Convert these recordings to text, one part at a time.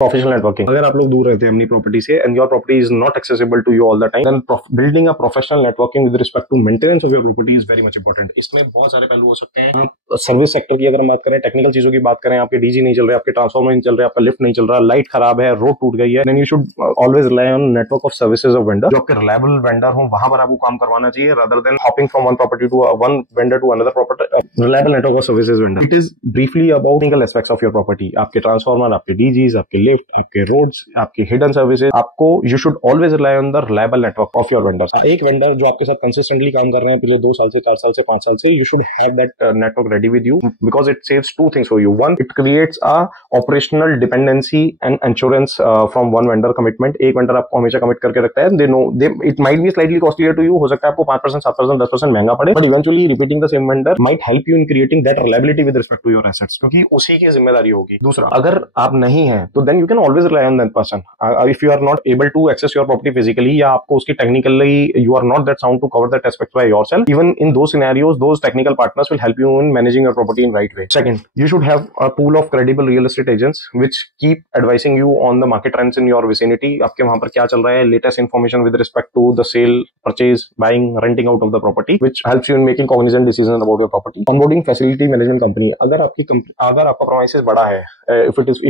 Professional networking, अगर आप लोग दूर रहते हैं अपनी प्रॉपर्टी से and your property is not accessible to you all the time, then building a professional networking with respect to maintenance of your property is very much important. इसमें बहुत सारे पहलू हो सकते हैं। सर्विस सेक्टर की अगर हम बात करें, टेक्निकल चीजों की बात करें, आपके डीजी नहीं चल रहे, आपके ट्रांसफॉर्मर नहीं चल रहे, आपका लिफ्ट नहीं चल रहा, लाइट खराब है, रोड टूट गई है, then you should always rely on network of services of vendor. जो आपके रिलायबल वेंडर हो वहां पर आपको काम करवाना चाहिए, rather than hopping from one property to one vendor to another property। reliable network of services vendor, it is briefly about technical aspects of your property। आपके ट्रांसफार्मर, आपके डीजीज, आपके लिफ्ट, आपके रोड्स, आपके हिडन सर्विसेज, आपको you should always rely on the reliable network of your vendors. एक वेंडर जो आपके साथ कंसिस्टेंटली काम कर रहे हैं पिछले 2 साल से, 4 साल से, 5 साल से, you should have that network ready with you, because it saves 2 things for you. One, it creates a operational dependency and insurance from one vendor commitment. एक वेंडर आपको हमेशा कमिट करके रखता है, they know they it might be slightly costlier to you, हो सकता है आपको 5%, 7%, 10% महंगा पड़े, but eventually repeating the same vendor might help you in creating that reliability with respect to your assets, क्योंकि उसी की जिम्मेदारी होगी। दूसरा, अगर आप नहीं है तो then you can always rely on that person. If you are not able to access your property physically, या आपको उसकी technically you are not that sound to cover that aspect by yourself, even in those scenarios those technical partners will help you in managing your property in right way. Second, you should have a pool of credible real estate agents which keep advising you on the market trends in your vicinity। आपके वहां पर क्या चल रहा है, latest information with respect to the sale, purchase, buying, renting out of the property, which helps you in making cognizant decisions about your property। Onboarding facility management company, अगर आपका premises बड़ा है,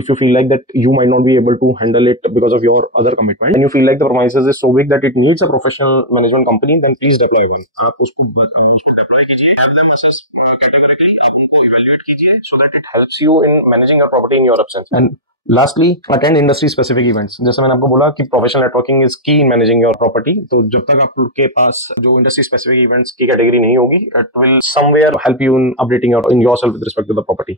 if you feel like that you might not be able to handle it because of your other commitment, and you feel like the premises is so big that it needs a professional management company, then please deploy one। आप उसको deploy कीजिए, have them assess categorically, आप उनको evaluate कीजिए, so that it helps you in managing your property in your absence। And lastly, attend industry specific events। जैसे मैंने आपको बोला कि प्रोफेशनल नेटवर्किंग इज की इन मैनेजिंग योर प्रॉपर्टी, तो जब तक आपके पास जो इंडस्ट्री स्पेसिफिक इवेंट्स की कैटेगरी नहीं होगी, it will somewhere help you in updating in yourself with respect to the property.